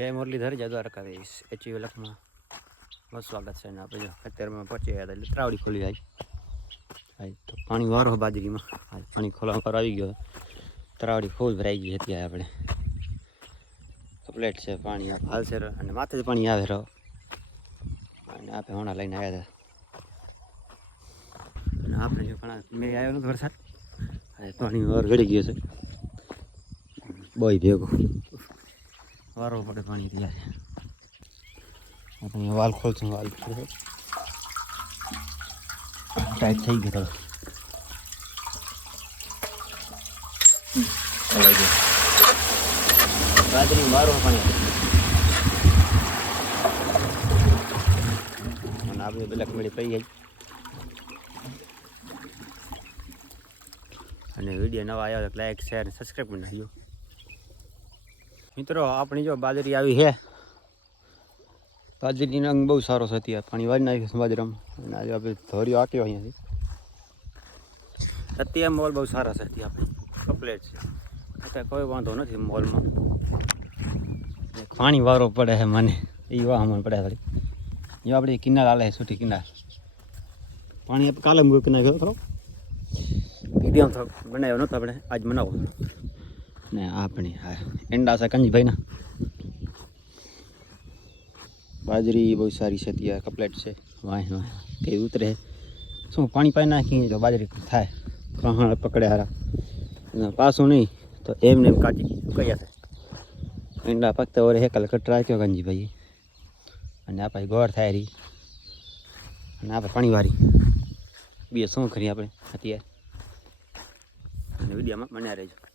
જય મુરલીધર જય દ્વારકાધીશ એચયુ લખમાં બસ સ્વાગત છે ને આપણે જો અત્યારમાં પહોંચી ગયા હતા એટલે ત્રાવડી ખોલી આવી તો પાણી વારો બાજરીમાં પાણી ખોલવા પર આવી ગયો ત્રાવડી ફૂલ ભરાઈ ગઈ હતી આપણે કમ્પ્લેટ છે પાણી હાલ છે અને માથે જ પાણી આવે રહ્યો અને આપણે હોણા લઈને આવ્યા હતા અને આપણે જો પણ મેં આવ્યો નથી વરસાદ પાણી વાર ગળી ગયો છે બોય ભેગો વારો પડે પાણી ત્યાં આપણે વાલ ખોલશું વાલ ટાઈટ થઈ ગયો થોડો બાજરી મારો પાણી અને આપણે બ્લેક મળી પડી ગઈ અને વિડીયો નવા આવ્યો તો લાઈક શેર સબસ્ક્રાઈબ કરી નાખજો મિત્રો આપણી જો બાજરી આવી છે બાજરીનો અંગ બહુ સારો છે અત્યારે પાણી વાળી નાખ્યું છે બાજરામાં અને આજે આપણે ધોરીઓ આટ્યો અહીંયાથી અત્યારે મોલ બહુ સારા છે અત્યારે આપણે કમ્પ્લેટ છે અત્યારે કોઈ વાંધો નથી મોલમાં પાણી વારો પડે છે મને એ વાહમાં પડે થોડી જો આપણે કિનાર હાલે છે છૂટી કિનાર પાણી કાલે મૂકી નાખ્યો થોડો વિડીયો થોડો બનાવ્યો નહોતો આપણે આજ બનાવો ને આપણે હા એંડા છે કંજીભાઈના બાજરી બહુ સારી છે ત્યાં કમ્પ્લેટ છે વાહ વાહ કઈ ઉતરે શું પાણી પાઈ નાખીએ તો બાજરી થાય કહણ પકડે હારા પાછું નહીં તો એમને એમ કાચી કયા છે એંડા પકતા ઓરે હેકલ કટ રાખ્યો કંજીભાઈ અને આપણે ગોળ થાય રહી અને આપણે પાણીવાળી બે શું કરીએ આપણે અત્યારે અને વિડીયોમાં બન્યા રહેજો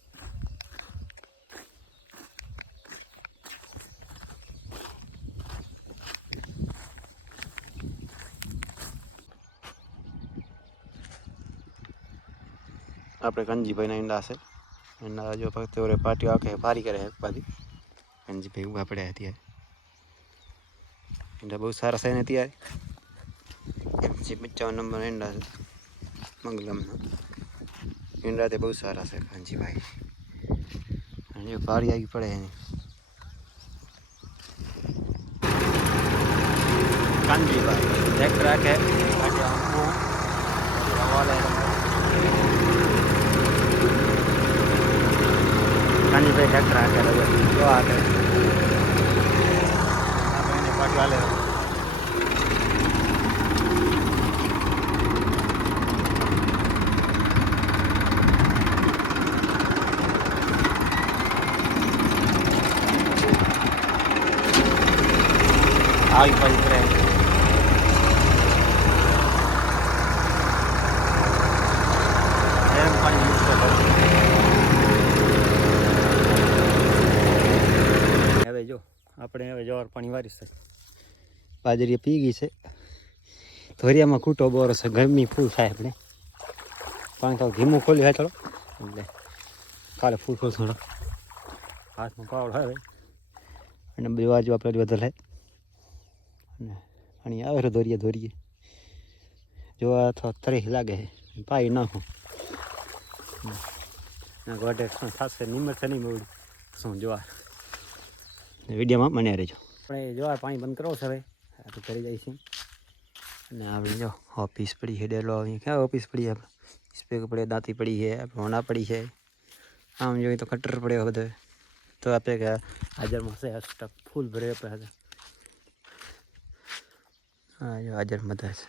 આપણે કંજીભાઈના ઈંડા છે એના જો ફક્ત ઓરે પાટીઓ આખે પારી કરે બાજુ કંજીભાઈ ઊભા પડ્યા અત્યારે ઈંડા બહુ સારા છે ને અત્યારે 55 નંબર ઈંડા છે મંગલમના ઈંડા તે બહુ સારા છે કંજીભાઈ અને જો પારી આવી પડે એની કંજીભાઈ દેખ રાખે હવાલે કંજીભાઈ ટ્રેક્ટર હાકે જો હાકે આપણે પાટી હાલે આવી પડી કરે એમ પાણી યુઝ કરે હવે જો આપણે હવે જવાર પાણી વારી શકીએ બાજરી પી ગઈ છે ધોરિયામાં ખૂટો બોરો છે ગરમી ફૂલ થાય આપણે પાણી તો ધીમું ખોલ્યું હોય થોડો એટલે કાલે ફૂલ ફૂલ થોડો હાથમાં પાવડ આવે અને બે બાજુ આપણે વધારે અને પાણી આવે ધોરીએ જોવા તો તરી લાગે પાઈ નાખું ગોટે શું થશે નિમર છે નહીં બહુ શું જોવા વિડીયોમાં બન્યા રહેજો આપણે જોવા પાણી બંધ કરવો છે હવે તો કરી જાય છે અને આપણે જો ઓફિસ પડી છે ડેલો આવી ક્યાં ઓફિસ પડી આપણે સ્પેક પડે દાંતી પડી છે ભોણા પડી છે આમ જોઈએ તો કટર પડ્યો બધો તો આપણે કે હાજરમાં છે સ્ટક ફૂલ ભરે આપણે હાજર હા જો હાજર બધા છે